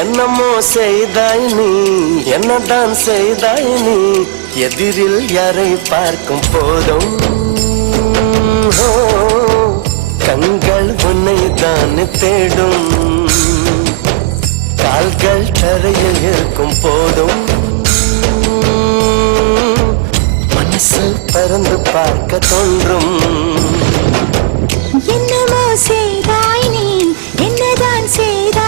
என்னமோ செய்தாய் நீ, என்னதான் செய்தாய் நீ, எதிரில் யாரை பார்க்கும் போதும் கண்கள் உன்னை தான் தேடும், கால்கள் தரையில் இருக்கும் போதும் மனசு பறந்து பார்க்க தோன்றும். என்னமோ செய்தாய் நீ, என்னதான் செய்தாய்